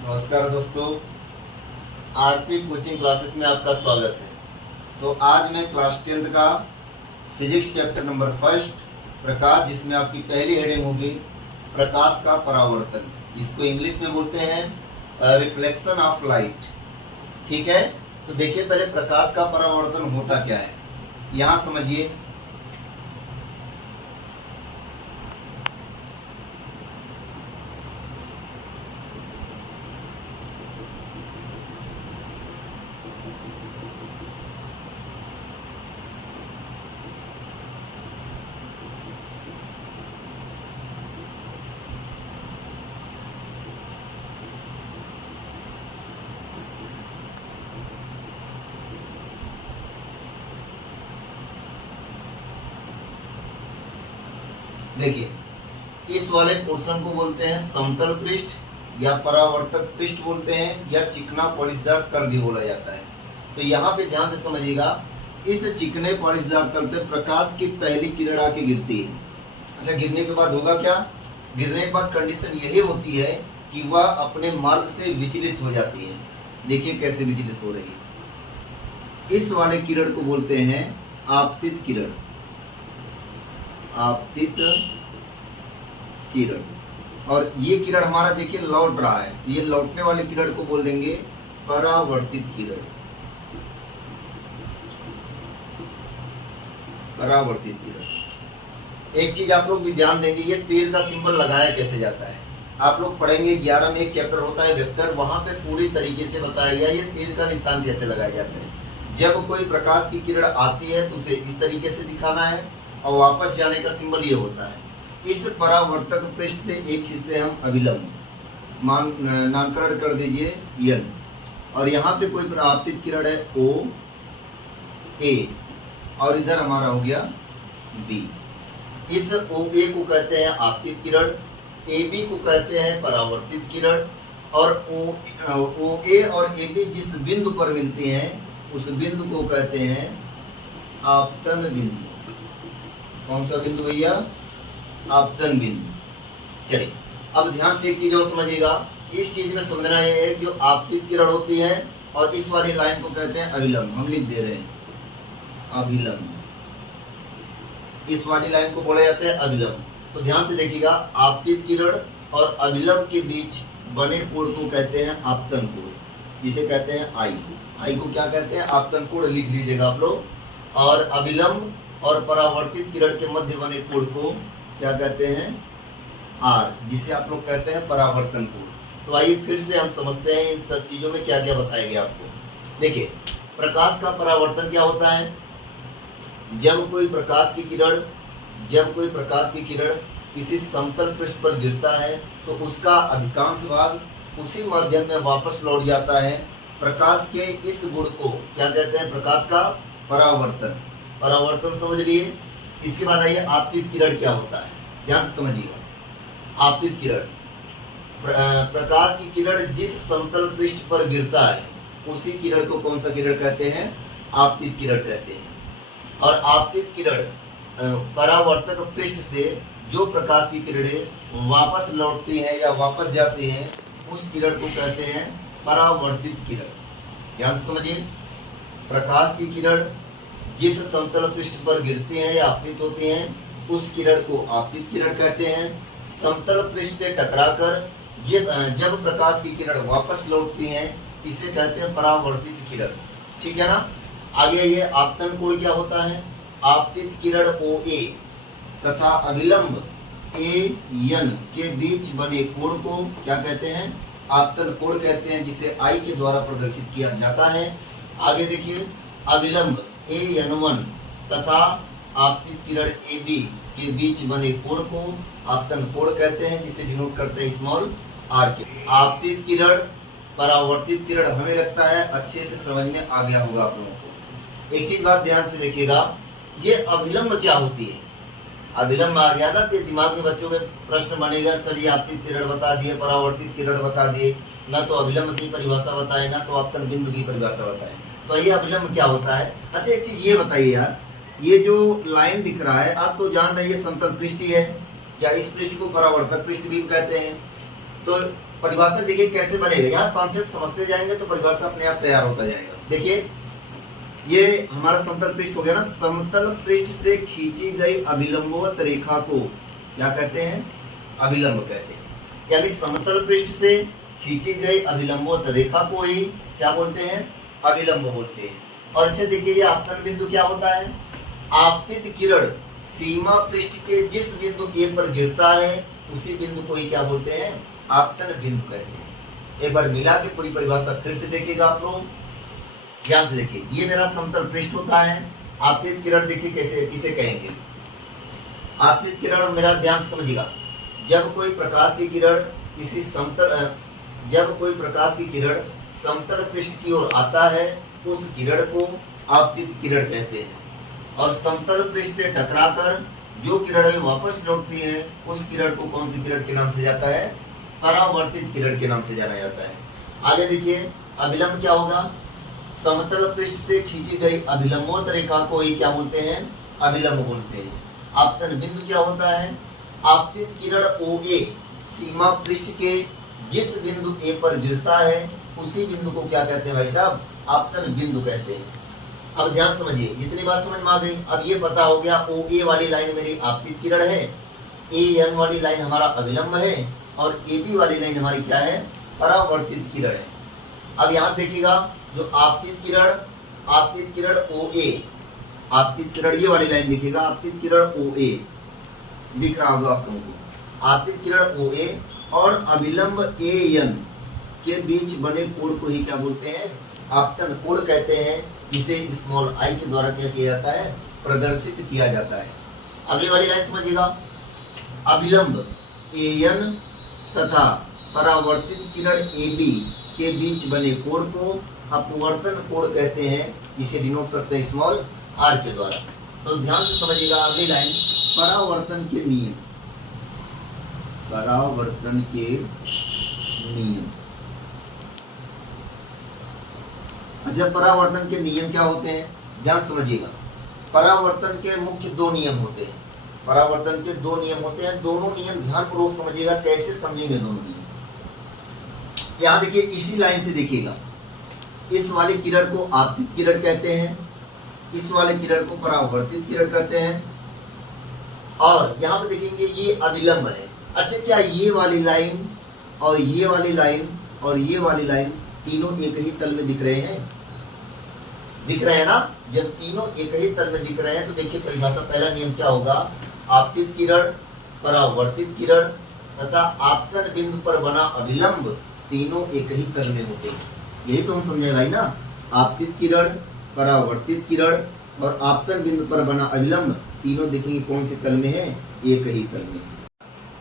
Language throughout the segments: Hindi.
नमस्कार दोस्तों, आरपी कोचिंग क्लासेस में आपका स्वागत है। तो आज मैं क्लास 10th का फिजिक्स चैप्टर नंबर फर्स्ट प्रकाश, जिसमें आपकी पहली हेडिंग होगी प्रकाश का परावर्तन। इसको इंग्लिश में बोलते हैं रिफ्लेक्शन ऑफ लाइट। ठीक है, तो देखिए पहले प्रकाश का परावर्तन होता क्या है, यहाँ समझिए। देखिए, इस वाले पोर्शन को बोलते हैं समतल पृष्ठ या परावर्तक पृष्ठ बोलते हैं, या चिकना पॉलिशदार तल भी बोला जाता है। तो यहाँ पे ध्यान से समझिएगा, इस चिकने पॉलिशदार तल पे प्रकाश की पहली किरण आके गिरती है। अच्छा, गिरने के बाद होगा क्या? गिरने के बाद कंडीशन यही होती है कि वह अपने मार्ग से विचलित हो जाती है। देखिए कैसे विचलित हो रही है। इस वाले किरण को बोलते हैं आपतित किरण। आपतित किरण, और ये किरण हमारा देखिए लौट रहा है, ये लौटने वाले किरण को बोल देंगे परावर्तित किरण। परावर्तित किरण। एक चीज आप लोग भी ध्यान देंगे, ये तीर का सिंबल लगाया कैसे जाता है। आप लोग पढ़ेंगे 11 में एक चैप्टर होता है वेक्टर, वहां पे पूरी तरीके से बताया गया ये तीर का निशान कैसे लगाया जाता है। जब कोई प्रकाश की किरण आती है तो उसे इस तरीके से दिखाना है, और वापस जाने का सिंबल ये होता है। इस परावर्तक पृष्ठ से एक खींचते हैं हम अभिलंब, नामकरण कर दीजिए यन, और यहाँ पे कोई आपतित किरण है ओ ए, और इधर हमारा हो गया बी। इस ओ ए को कहते हैं आपतित किरण, ए बी को कहते हैं परावर्तित किरण, और ओ ए और ए बी जिस बिंदु पर मिलती हैं उस बिंदु को कहते हैं आपतन बिंदु। कौन सा बिंदु भैया? आपतन बिंदु। चलिए, अब ध्यान से एक चीज और समझिएगा। इस चीज में समझना है कि जो आपतित किरण होती है और इस वाली लाइन को कहते हैं अभिलंब। हम लिख दे रहे हैं अभिलंब, इस वाली लाइन को बोला जाता है अभिलंब। तो ध्यान से देखिएगा, आपतित किरण और अभिलंब के बीच बने कोण को कहते हैं आपतन कोण, जिसे कहते हैं आई को क्या कहते हैं? आपतन कोण। लिख लीजिएगा आप लोग। और अभिलंब और परावर्तित किरण के मध्य बने कोण को क्या कहते हैं? आर, जिसे आप लोग कहते हैं परावर्तन कोण। तो आइए फिर से हम समझते हैं इन सब चीजों में क्या क्या बताया गया आपको। देखिए, प्रकाश का परावर्तन क्या होता है? जब कोई प्रकाश की किरण किसी समतल पृष्ठ पर गिरता है तो उसका अधिकांश भाग उसी माध्यम में वापस लौट जाता है। प्रकाश के इस गुण को क्या कहते हैं? प्रकाश का परावर्तन। परावर्तन समझ लिए। इसके बाद आइए आपतित किरण क्या होता है, ध्यान से समझिएगा। आपतित किरण, प्रकाश की किरण जिस समतल पृष्ठ पर गिरता है उसी किरण को कौन सा किरण कहते हैं? आपतित किरण कहते हैं। और आपतित किरण परावर्तक पृष्ठ से जो प्रकाश की किरणें वापस लौटती हैं या वापस जाती हैं उस किरण को कहते हैं परावर्तित किरण। ध्यान से समझिए, प्रकाश की किरण जिस समतल पृष्ठ पर गिरती हैं या आपतित होती हैं उस किरण को आपतित किरण कहते हैं। समतल पृष्ठ से टकराकर जब प्रकाश की किरण वापस लौटती हैं इसे कहते हैं परावर्तित किरण। ठीक है ना? आगे ये आपतन कोण क्या होता है? आपतित किरण ओ ए तथा अभिलंब ए एन के बीच बने कोण को क्या कहते हैं? आपतन कोण कहते हैं, जिसे आई के द्वारा प्रदर्शित किया जाता है। आगे देखिए, अभिलंब A1 तथा आपतित किरण AB के बीच बने कोण को आपतन कोण कहते हैं, जिसे डिनोट करते हैं स्मॉल r के। आपतित किरण, परावर्तित किरण, हमें लगता है अच्छे से समझ में आ गया होगा आप लोगों को। एक चीज बात ध्यान से देखिएगा, ये अभिलंब क्या होती है? अभिलंब आ गया ना, तो दिमाग में बच्चों में प्रश्न बनेगा, सर ये आपतित किरण बता दिए, परावर्तित किरण बता दिए, ना तो अभिलंब की परिभाषा बताए ना तो आपतन बिंदु की परिभाषा बताए। तो ये अभिलंब क्या होता है? अच्छा, एक चीज ये बताइए यार, ये जो लाइन दिख रहा है आप तो जान रहे हैं समतल पृष्ठ ही है, क्या इस पृष्ठ को परावर्तक पृष्ठ भी कहते हैं? तो परिभाषा देखिए कैसे बनेगा, यहाँ कॉन्सेप्ट समझते जाएंगे तो परिभाषा अपने आप तैयार होता जाएगा। देखिए ये हमारा समतल पृष्ठ हो गया ना, समतल पृष्ठ से खींची गई अभिलंबवत रेखा को क्या कहते हैं, अभिलंब कहते हैं। यानी समतल पृष्ठ से खींची गई अभिलंबवत रेखा को ही क्या बोलते हैं, अभिलंब बोलते हैं। और अच्छा देखिए ये आपतन बिंदु क्या होता है, आपतित किरण सीमा पृष्ठ के जिस बिंदु ए पर गिरता है उसी बिंदु को ही क्या बोलते हैं, आपतन बिंदु कहते हैं। एक बार मिला के पूरी परिभाषा फिर से देखिएगा आप लोग, ध्यान से देखिए। ये मेरा समतल पृष्ठ होता है, आपतित किरण देखिए कैसे किसे कहेंगे, आपतित किरण मेरा ध्यान समझिएगा। जब कोई प्रकाश की किरण किसी समतल, जब कोई प्रकाश की किरण समतल पृष्ठ की ओर आता है उस किरण को आपतित किरण कहते हैं। और समतल पृष्ठ से टकराकर जो किरणें वापस लौटती है उस किरण को कौन सी किरण के नाम से जाता है, परावर्तित किरण के नाम से जाना जाता है। आगे देखिए अभिलंब क्या होगा, समतल पृष्ठ से खींची गई अभिलंबवत रेखा को ही क्या बोलते हैं, अभिलंब बोलते हैं। आपतन बिंदु क्या होता है, आपतित किरण OA सीमा पृष्ठ के जिस बिंदु A पर गिरता है उसी बिंदु को क्या कहते हैं भाई साहब, आपतन बिंदु कहते हैं। अब ध्यान समझिए, इतनी बात समझ में आ गई। अब ये पता हो गया OA वाली लाइन मेरी आपतित किरण है, AN वाली लाइन हमारा अभिलंब है और AB वाली लाइन हमारी क्या है, परावर्तित किरण है। अब यहाँ देखिएगा जो आपतित किरण OA, आपतित किरण ये वाली लाइन देखिएगा, आपतित किरण OA दिख रहा होगा आप लोगों को, आपतित किरण OA और अभिलंब AN के बीच बने कोण को ही क्या बोलते हैं, आपतन कोण कहते हैं, जिसे स्मॉल आई के द्वारा क्या किया जाता है, प्रदर्शित किया जाता है। अगली वाली लाइन समझिएगा, अभिलंब AN तथा परावर्तित किरण AB के बीच बने कोण को अपवर्तन कोण कहते हैं, जिसे डिनोट करते हैं स्मॉल r के द्वारा। तो ध्यान से समझिएगा अगली लाइन, परावर्तन के नियम, परावर्तन के नियम। अच्छा परावर्तन के नियम क्या होते हैं, ध्यान समझिएगा। परावर्तन के मुख्य दो नियम होते हैं, परावर्तन के दो नियम होते हैं, दोनों नियम ध्यानपूर्वक समझिएगा। कैसे समझेंगे दोनों नियम, यहाँ देखिए इसी लाइन से देखिएगा, इस वाली किरण को आपतित किरण कहते हैं, इस वाले किरण को परावर्तित किरण कहते हैं। और यहाँ पे देखेंगे ये अभिलंब है। अच्छा क्या ये वाली लाइन और ये वाली लाइन और ये वाली लाइन तीनों एक ही तल में दिख रहे हैं, दिख रहे हैं ना। जब तीनों एक ही तल में दिख रहे हैं तो देखिए परिभाषा पहला नियम क्या होगा, आपतित किरण, परावर्तित किरण तथा आपतन बिंदु पर बना अभिलंब तीनों एक ही तल में होते हैं। यही तो हम समझे भाई ना, आपतित किरण, परावर्तित किरण और आपतन बिंदु पर बना अभिलंब तीनों देखेंगे कौन से तल में है, एक ही तल में।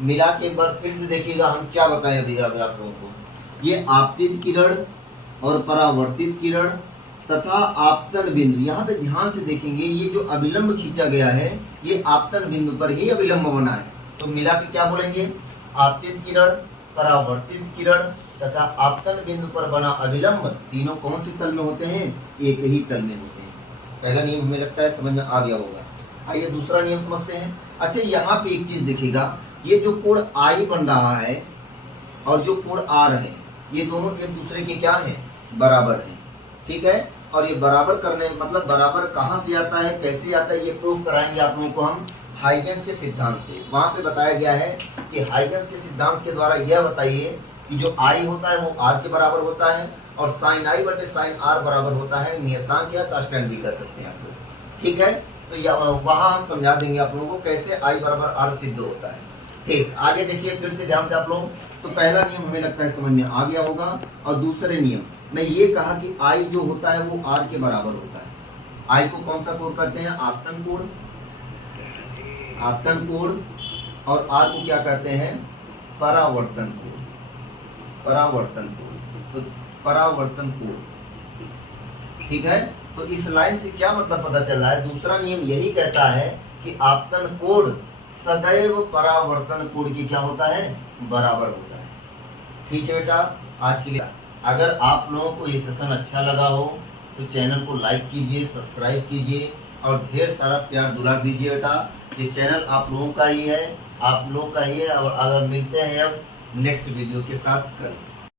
मिला के एक बार फिर से देखिएगा हम क्या बताए देगा अगर आप लोगों को, ये आपतित किरण और परावर्तित किरण तथा आपतन बिंदु, यहाँ पे ध्यान से देखेंगे ये जो अभिलंब खींचा गया है ये आपतन बिंदु पर ही अभिलंब बना है। तो मिला के क्या बोलेंगे, आपतित किरण, परावर्तित किरण तथा आपतन बिंदु पर बना अभिलंब तीनों कौन से तल में होते हैं, एक ही तल में होते हैं। पहला नियम हमें लगता है समझ में आ गया होगा। आइए दूसरा नियम समझते हैं। अच्छा यहाँ पे एक चीज देखिएगा, ये जो कोण I बन रहा है और जो कोण R है ये दोनों एक दूसरे के क्या है, बराबर है, ठीक है। और ये बराबर करने मतलब बराबर कहाँ से आता है, कैसे आता है, ये प्रूफ कराएंगे आप लोगों को हम हाइगेंस के सिद्धांत से। वहाँ पे बताया गया है कि हाइगेंस के सिद्धांत के द्वारा यह बताइए कि जो I होता है वो R के बराबर होता है और साइन I बटे साइन R बराबर होता है नियतांक या कांस्टेंट भी कर सकते हैं आप लोग, ठीक है। तो वहाँ हम समझा देंगे आप लोगों को कैसे I बराबर R सिद्ध होता है, ठीक। आगे देखिए फिर से ध्यान से आप लोग, तो पहला नियम हमें लगता है समझ में आ गया होगा। और दूसरे नियम में ये कहा कि I जो होता है वो R के बराबर होता है। I को कौन सा कोण कहते हैं, आपतन कोण, आपतन कोण, और R को क्या कहते हैं, परावर्तन कोण, परावर्तन कोण, तो परावर्तन कोण, ठीक है। तो इस लाइन से क्या मतलब पता चल रहा है, दूसरा नियम यही कहता है कि आपतन कोण सदैव परावर्तन कोण की क्या होता है, बराबर होता है, ठीक है बेटा। आज के लिए अगर आप लोगों को ये सेशन अच्छा लगा हो तो चैनल को लाइक कीजिए, सब्सक्राइब कीजिए और ढेर सारा प्यार दुलार दीजिए बेटा। ये चैनल आप लोगों का ही है, आप लोगों का ही है। और अगर मिलते हैं अब नेक्स्ट वीडियो के साथ कल।